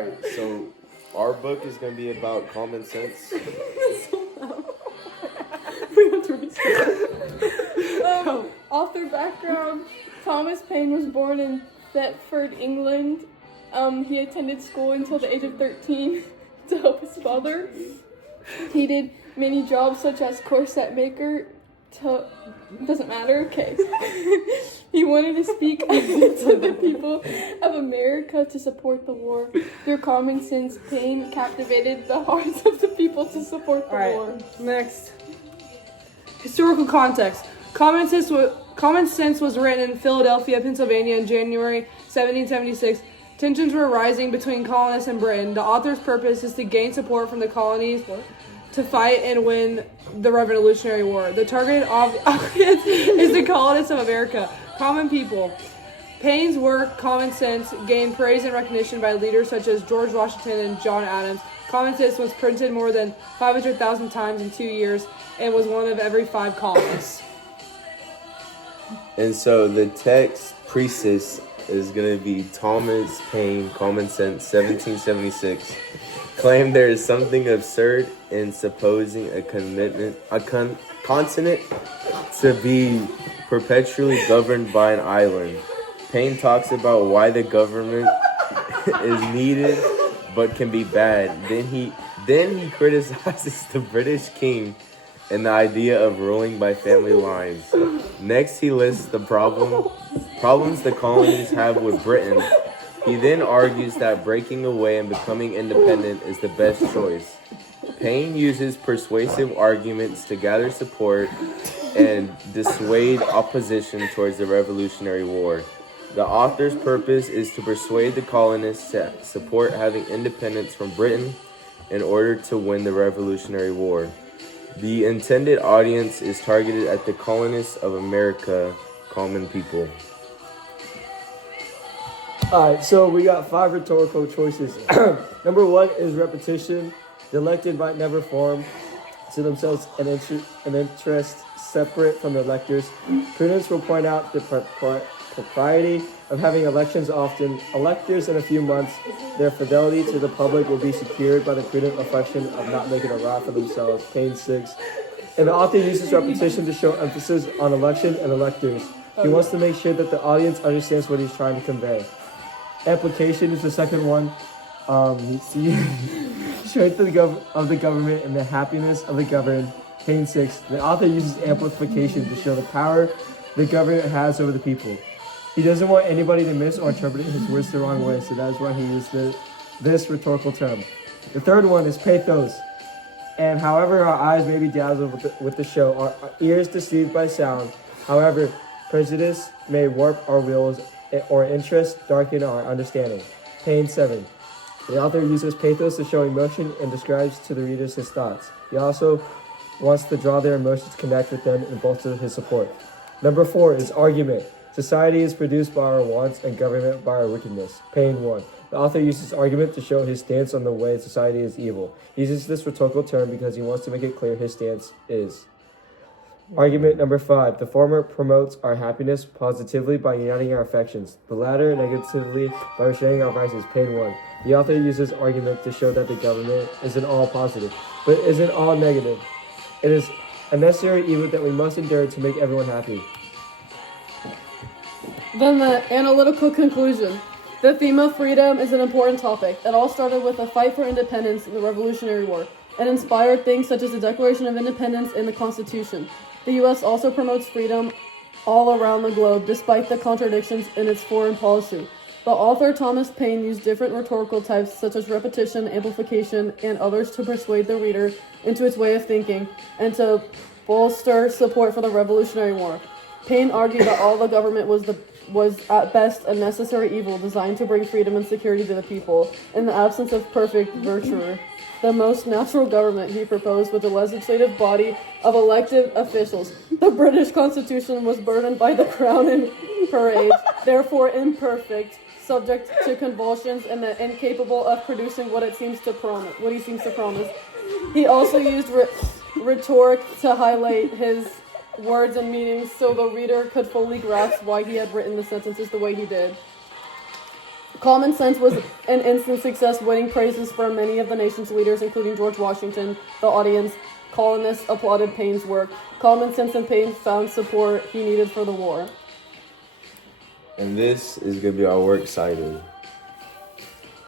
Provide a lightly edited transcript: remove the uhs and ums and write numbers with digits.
Alright, so our book is going to be about common sense. We have to restart. Author background. Thomas Paine was born in Thetford, England. He attended school until the age of 13 to help his father. He did many jobs such as corset maker. Doesn't matter, okay. He wanted to speak to the people of America to support the war. Through common sense, Paine captivated the hearts of the people to support the war. Next. Historical context. Common Sense was written in Philadelphia, Pennsylvania in January 1776. Tensions were rising between colonists and Britain. The author's purpose is to gain support from the colonies to fight and win the Revolutionary War. The targeted audience is the colonists of America, common people. Paine's work, Common Sense, gained praise and recognition by leaders such as George Washington and John Adams. Common Sense was printed more than 500,000 times in 2 years and was one of every 5 colonists. And so the text precis is going to be Thomas Paine, Common Sense, 1776. Claimed there is something absurd in supposing a continent to be perpetually governed by an island. Paine talks about why the government is needed but can be bad. Then he criticizes the British king and the idea of ruling by family lines. Next, he lists the problems the colonies have with Britain. He then argues that breaking away and becoming independent is the best choice. Paine uses persuasive arguments to gather support and dissuade opposition towards the Revolutionary War. The author's purpose is to persuade the colonists to support having independence from Britain in order to win the Revolutionary War. The intended audience is targeted at the colonists of America, common people. Alright, so we got 5 rhetorical choices. Number 1 is repetition. The elected might never form to themselves an interest separate from the electors. Prudence will point out the propriety of having elections often. Electors in a few months, their fidelity to the public will be secured by the prudent reflection of not making a route for themselves. Paine 6. And the author uses repetition to show emphasis on election and electors. He wants to make sure that the audience understands what he's trying to convey. Application is the second one. Strength of the government and the happiness of the governed. Paine 6. The author uses amplification to show the power the government has over the people. He doesn't want anybody to miss or interpret his words the wrong way, so that is why he used this rhetorical term. The third one is pathos. And however our eyes may be dazzled with the show, our ears deceived by sound, however prejudice may warp our wills or interest darken our understanding. Paine 7. The author uses pathos to show emotion and describes to the readers his thoughts. He also wants to draw their emotions, connect with them, and bolster his support. Number 4 is argument. Society is produced by our wants and government by our wickedness. Paine 1. The author uses argument to show his stance on the way society is evil. He uses this rhetorical term because he wants to make it clear his stance is. Argument number 5. The former promotes our happiness positively by uniting our affections. The latter negatively by restraining our vices. Paine 1. The author uses argument to show that the government isn't all positive, but isn't all negative. It is a necessary evil that we must endure to make everyone happy. Then the analytical conclusion. The theme of freedom is an important topic. It all started with a fight for independence in the Revolutionary War. It inspired things such as the Declaration of Independence and the Constitution. The U.S. also promotes freedom all around the globe, despite the contradictions in its foreign policy. The author Thomas Paine used different rhetorical types such as repetition, amplification, and others to persuade the reader into its way of thinking and to bolster support for the Revolutionary War. Paine argued that all the government was at best a necessary evil designed to bring freedom and security to the people in the absence of perfect virtue. The most natural government he proposed was a legislative body of elected officials. The British Constitution was burdened by the crown and parade, therefore imperfect, subject to convulsions, and incapable of producing what he seems to promise. He also used rhetoric to highlight his words and meanings so the reader could fully grasp why he had written the sentences the way he did. Common Sense was an instant success, winning praises from many of the nation's leaders, including George Washington. The audience, colonists applauded Paine's work. Common Sense and Paine found support he needed for the war. And this is going to be our works cited.